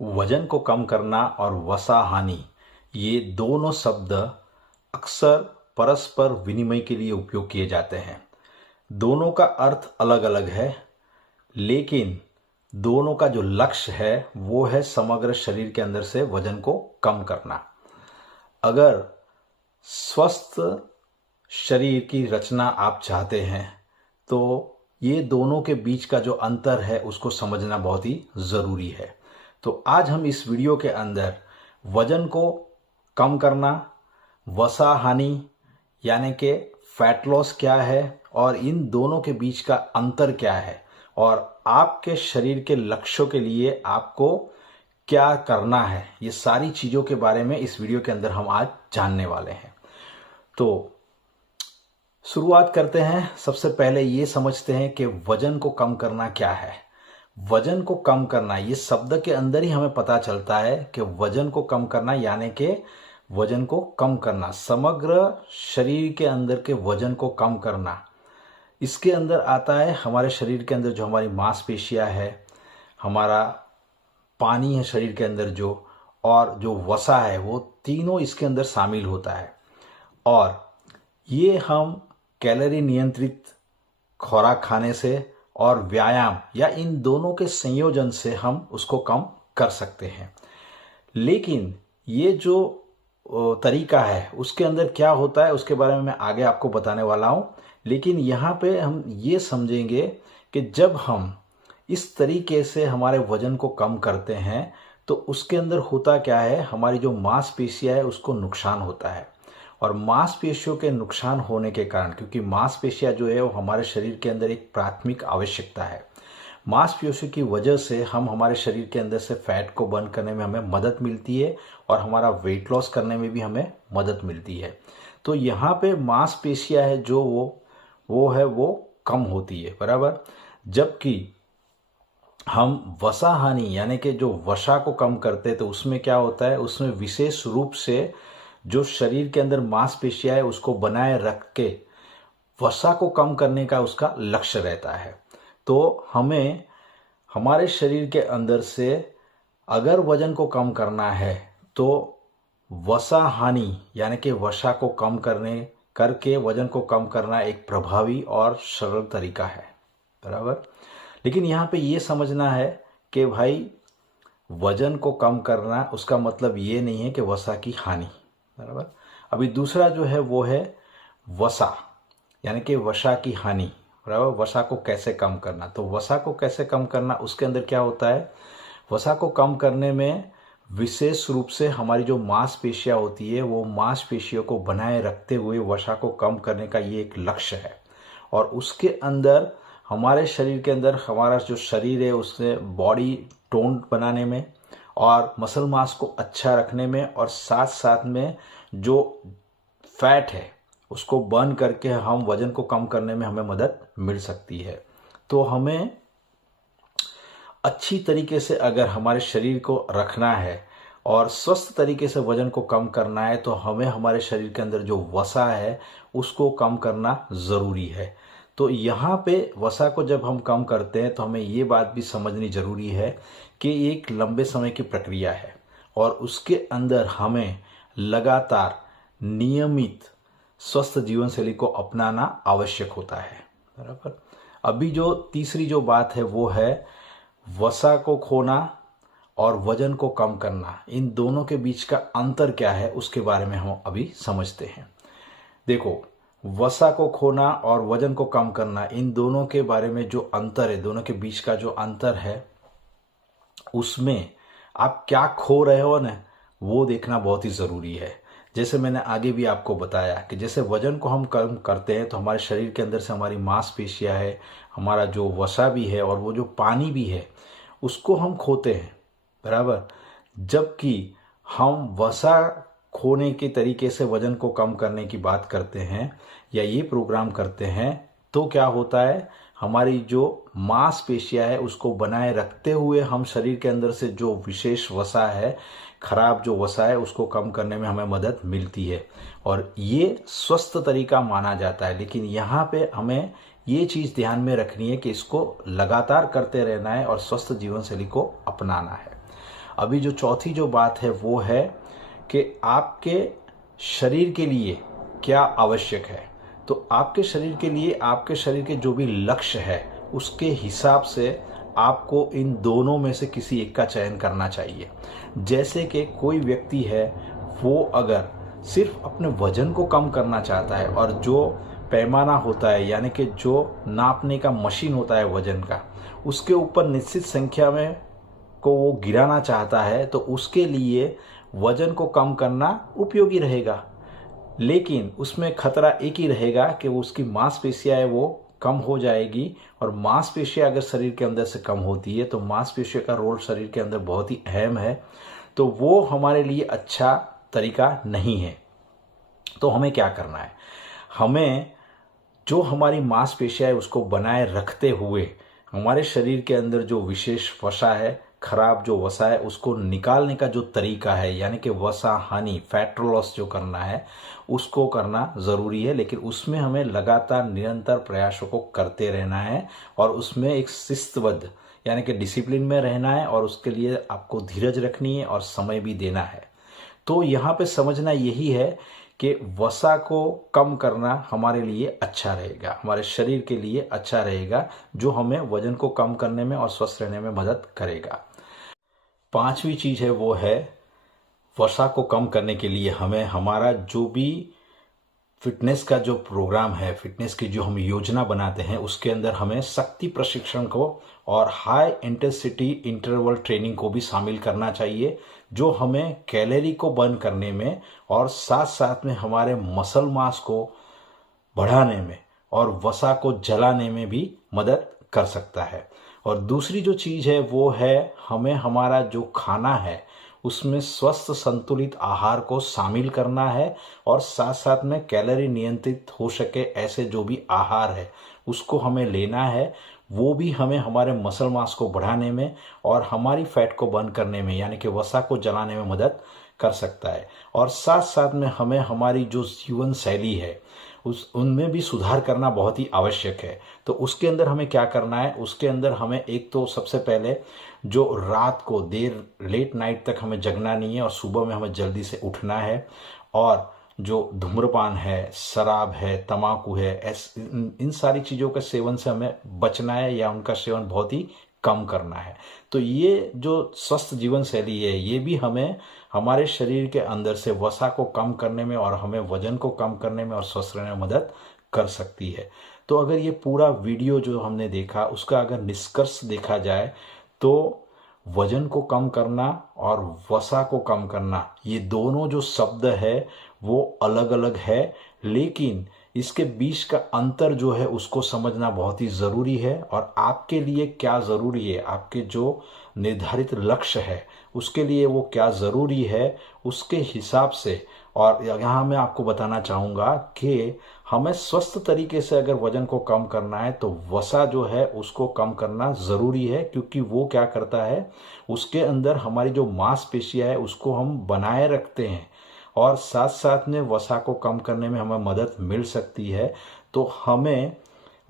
वजन को कम करना और वसा हानि, ये दोनों शब्द अक्सर परस्पर विनिमय के लिए उपयोग किए जाते हैं। दोनों का अर्थ अलग अलग है, लेकिन दोनों का जो लक्ष्य है वो है समग्र शरीर के अंदर से वजन को कम करना। अगर स्वस्थ शरीर की रचना आप चाहते हैं तो ये दोनों के बीच का जो अंतर है उसको समझना बहुत ही ज़रूरी है। तो आज हम इस वीडियो के अंदर वजन को कम करना, वसा हानि यानी कि फैट लॉस क्या है और इन दोनों के बीच का अंतर क्या है और आपके शरीर के लक्ष्यों के लिए आपको क्या करना है, ये सारी चीज़ों के बारे में इस वीडियो के अंदर हम आज जानने वाले हैं। तो शुरुआत करते हैं। सबसे पहले ये समझते हैं कि वजन को कम करना क्या है। वजन को कम करना, ये शब्द के अंदर ही हमें पता चलता है कि वजन को कम करना यानी कि वजन को कम करना, समग्र शरीर के अंदर के वजन को कम करना। इसके अंदर आता है हमारे शरीर के अंदर जो हमारी मांसपेशियां है, हमारा पानी है शरीर के अंदर जो, और जो वसा है, वो तीनों इसके अंदर शामिल होता है। और ये हम कैलोरी नियंत्रित खुराक खाने से और व्यायाम या इन दोनों के संयोजन से हम उसको कम कर सकते हैं। लेकिन ये जो तरीका है उसके अंदर क्या होता है उसके बारे में मैं आगे आपको बताने वाला हूँ। लेकिन यहाँ पे हम ये समझेंगे कि जब हम इस तरीके से हमारे वजन को कम करते हैं तो उसके अंदर होता क्या है, हमारी जो मांसपेशियां है उसको नुकसान होता है। और मांसपेशियों के नुकसान होने के कारण, क्योंकि मांसपेशियां जो है वो हमारे शरीर के अंदर एक प्राथमिक आवश्यकता है, मांसपेशियों की वजह से हम हमारे शरीर के अंदर से फैट को बर्न करने में हमें मदद मिलती है और हमारा वेट लॉस करने में भी हमें मदद मिलती है। तो यहाँ पे मांसपेशियां है जो वो कम होती है, बराबर। जबकि हम वसा हानि यानी कि जो वसा को कम करते हैं तो उसमें क्या होता है, उसमें विशेष रूप से जो शरीर के अंदर मांसपेशियां है उसको बनाए रख के वसा को कम करने का उसका लक्ष्य रहता है। तो हमें हमारे शरीर के अंदर से अगर वजन को कम करना है तो वसा हानि यानी कि वसा को कम करके वजन को कम करना एक प्रभावी और सरल तरीका है, बराबर। लेकिन यहाँ पे ये समझना है कि भाई वजन को कम करना उसका मतलब ये नहीं है कि वसा की हानि, बराबर। अभी दूसरा जो है वो है वसा यानी कि वसा की हानि, बराबर। वसा को कैसे कम करना, तो वसा को कैसे कम करना उसके अंदर क्या होता है, वसा को कम करने में विशेष रूप से हमारी जो मांसपेशियां होती है वो मांसपेशियों को बनाए रखते हुए वसा को कम करने का ये एक लक्ष्य है। और उसके अंदर हमारे शरीर के अंदर हमारा जो शरीर है उससे बॉडी टोन बनाने में और मसल मास को अच्छा रखने में और साथ साथ में जो फैट है उसको बर्न करके हम वजन को कम करने में हमें मदद मिल सकती है। तो हमें अच्छी तरीके से अगर हमारे शरीर को रखना है और स्वस्थ तरीके से वजन को कम करना है तो हमें हमारे शरीर के अंदर जो वसा है उसको कम करना ज़रूरी है। तो यहाँ पे वसा को जब हम कम करते हैं तो हमें ये बात भी समझनी ज़रूरी है कि एक लंबे समय की प्रक्रिया है और उसके अंदर हमें लगातार नियमित स्वस्थ जीवन शैली को अपनाना आवश्यक होता है, बराबर। अभी जो तीसरी जो बात है वो है वसा को खोना और वजन को कम करना, इन दोनों के बीच का अंतर क्या है उसके बारे में हम अभी समझते हैं। देखो, वसा को खोना और वजन को कम करना, इन दोनों के बारे में जो अंतर है, दोनों के बीच का जो अंतर है उसमें आप क्या खो रहे हो ना, वो देखना बहुत ही ज़रूरी है। जैसे मैंने आगे भी आपको बताया कि जैसे वजन को हम कम करते हैं तो हमारे शरीर के अंदर से हमारी मांसपेशियां है, हमारा जो वसा भी है और वो जो पानी भी है उसको हम खोते हैं, बराबर। जबकि हम वसा खोने के तरीके से वजन को कम करने की बात करते हैं या ये प्रोग्राम करते हैं तो क्या होता है, हमारी जो मांसपेशियां है उसको बनाए रखते हुए हम शरीर के अंदर से जो विशेष वसा है, खराब जो वसा है, उसको कम करने में हमें मदद मिलती है और ये स्वस्थ तरीका माना जाता है। लेकिन यहाँ पे हमें ये चीज़ ध्यान में रखनी है कि इसको लगातार करते रहना है और स्वस्थ जीवन शैली को अपनाना है। अभी जो चौथी जो बात है वो है कि आपके शरीर के लिए क्या आवश्यक है। तो आपके शरीर के लिए, आपके शरीर के जो भी लक्ष्य है उसके हिसाब से आपको इन दोनों में से किसी एक का चयन करना चाहिए। जैसे कि कोई व्यक्ति है, वो अगर सिर्फ अपने वजन को कम करना चाहता है और जो पैमाना होता है यानी कि जो नापने का मशीन होता है वजन का, उसके ऊपर निश्चित संख्या में को वो गिराना चाहता है, तो उसके लिए वजन को कम करना उपयोगी रहेगा। लेकिन उसमें खतरा एक ही रहेगा कि वो उसकी मांसपेशियां है वो कम हो जाएगी, और मांसपेशियां अगर शरीर के अंदर से कम होती है तो मांसपेशियों का रोल शरीर के अंदर बहुत ही अहम है, तो वो हमारे लिए अच्छा तरीका नहीं है। तो हमें क्या करना है, हमें जो हमारी मांसपेशियां है उसको बनाए रखते हुए हमारे शरीर के अंदर जो विशेष वसा है, खराब जो वसा है, उसको निकालने का जो तरीका है, यानी कि वसा हानि, फैट लॉस जो करना है उसको करना ज़रूरी है। लेकिन उसमें हमें लगातार निरंतर प्रयासों को करते रहना है और उसमें एक शिस्तबद्ध यानी कि डिसिप्लिन में रहना है, और उसके लिए आपको धीरज रखनी है और समय भी देना है। तो यहाँ पे समझना यही है कि वसा को कम करना हमारे लिए अच्छा रहेगा, हमारे शरीर के लिए अच्छा रहेगा, जो हमें वजन को कम करने में और स्वस्थ रहने में मदद करेगा। पांचवी चीज है वो है, वसा को कम करने के लिए हमें हमारा जो भी फिटनेस का जो प्रोग्राम है, फिटनेस की जो हम योजना बनाते हैं, उसके अंदर हमें शक्ति प्रशिक्षण को और हाई इंटेंसिटी इंटरवल ट्रेनिंग को भी शामिल करना चाहिए, जो हमें कैलोरी को बर्न करने में और साथ साथ में हमारे मसल मास को बढ़ाने में और वसा को जलाने में भी मदद कर सकता है। और दूसरी जो चीज़ है वो है, हमें हमारा जो खाना है उसमें स्वस्थ संतुलित आहार को शामिल करना है, और साथ साथ में कैलोरी नियंत्रित हो सके ऐसे जो भी आहार है उसको हमें लेना है। वो भी हमें हमारे मसल मास को बढ़ाने में और हमारी फैट को बर्न करने में यानी कि वसा को जलाने में मदद कर सकता है। और साथ साथ में हमें हमारी जो जीवन शैली है उनमें भी सुधार करना बहुत ही आवश्यक है। तो उसके अंदर हमें क्या करना है, उसके अंदर हमें एक तो सबसे पहले जो रात को देर लेट नाइट तक हमें जगना नहीं है और सुबह में हमें जल्दी से उठना है, और जो धूम्रपान है, शराब है, तम्बाकू है, इन सारी चीज़ों के सेवन से हमें बचना है या उनका सेवन बहुत ही कम करना है। तो ये जो स्वस्थ जीवन शैली है ये भी हमें हमारे शरीर के अंदर से वसा को कम करने में और हमें वजन को कम करने में और स्वस्थ रहने में मदद कर सकती है। तो अगर ये पूरा वीडियो जो हमने देखा उसका अगर निष्कर्ष देखा जाए तो वजन को कम करना और वसा को कम करना, ये दोनों जो शब्द है वो अलग अलग है, लेकिन इसके बीच का अंतर जो है उसको समझना बहुत ही ज़रूरी है। और आपके लिए क्या ज़रूरी है, आपके जो निर्धारित लक्ष्य है उसके लिए वो क्या ज़रूरी है, उसके हिसाब से। और यहाँ मैं आपको बताना चाहूँगा कि हमें स्वस्थ तरीके से अगर वजन को कम करना है तो वसा जो है उसको कम करना ज़रूरी है, क्योंकि वो क्या करता है, उसके अंदर हमारी जो मांसपेशियाँ है उसको हम बनाए रखते हैं और साथ साथ में वसा को कम करने में हमें मदद मिल सकती है। तो हमें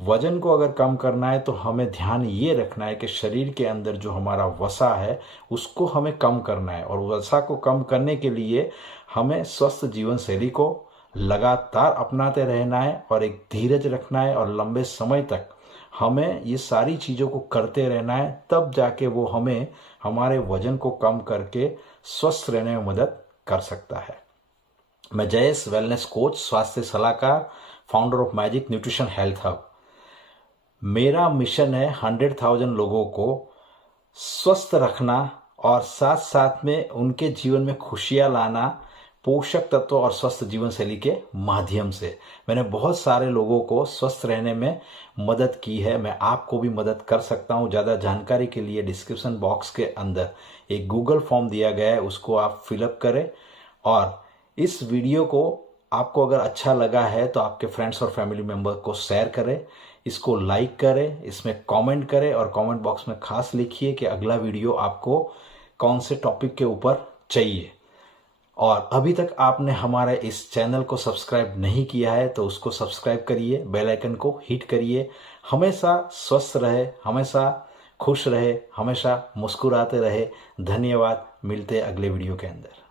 वजन को अगर कम करना है तो हमें ध्यान ये रखना है कि शरीर के अंदर जो हमारा वसा है उसको हमें कम करना है, और वसा को कम करने के लिए हमें स्वस्थ जीवन शैली को लगातार अपनाते रहना है और एक धीरज रखना है, और लंबे समय तक हमें ये सारी चीज़ों को करते रहना है, तब जाके वो हमें हमारे वजन को कम करके स्वस्थ रहने में मदद कर सकता है। मैं जयेश, वेलनेस कोच, स्वास्थ्य सलाहकार, founder of magic nutrition health hub. मेरा मिशन है 100,000 लोगों को स्वस्थ रखना और साथ साथ में उनके जीवन में खुशियां लाना पोषक तत्व और स्वस्थ जीवन शैली के माध्यम से। मैंने बहुत सारे लोगों को स्वस्थ रहने में मदद की है, मैं आपको भी मदद कर सकता हूँ। ज़्यादा जानकारी के लिए डिस्क्रिप्शन बॉक्स के अंदर एक गूगल फॉर्म दिया गया है, उसको आप फिलअप करें। और इस वीडियो को आपको अगर अच्छा लगा है तो आपके फ्रेंड्स और फैमिली मेम्बर को शेयर करें, इसको लाइक करें, इसमें कमेंट करें और कमेंट बॉक्स में खास लिखिए कि अगला वीडियो आपको कौन से टॉपिक के ऊपर चाहिए। और अभी तक आपने हमारे इस चैनल को सब्सक्राइब नहीं किया है तो उसको सब्सक्राइब करिए, बेल आइकन को हिट करिए। हमेशा स्वस्थ रहे, हमेशा खुश रहे, हमेशा मुस्कुराते रहे। धन्यवाद। मिलते हैं अगले वीडियो के अंदर।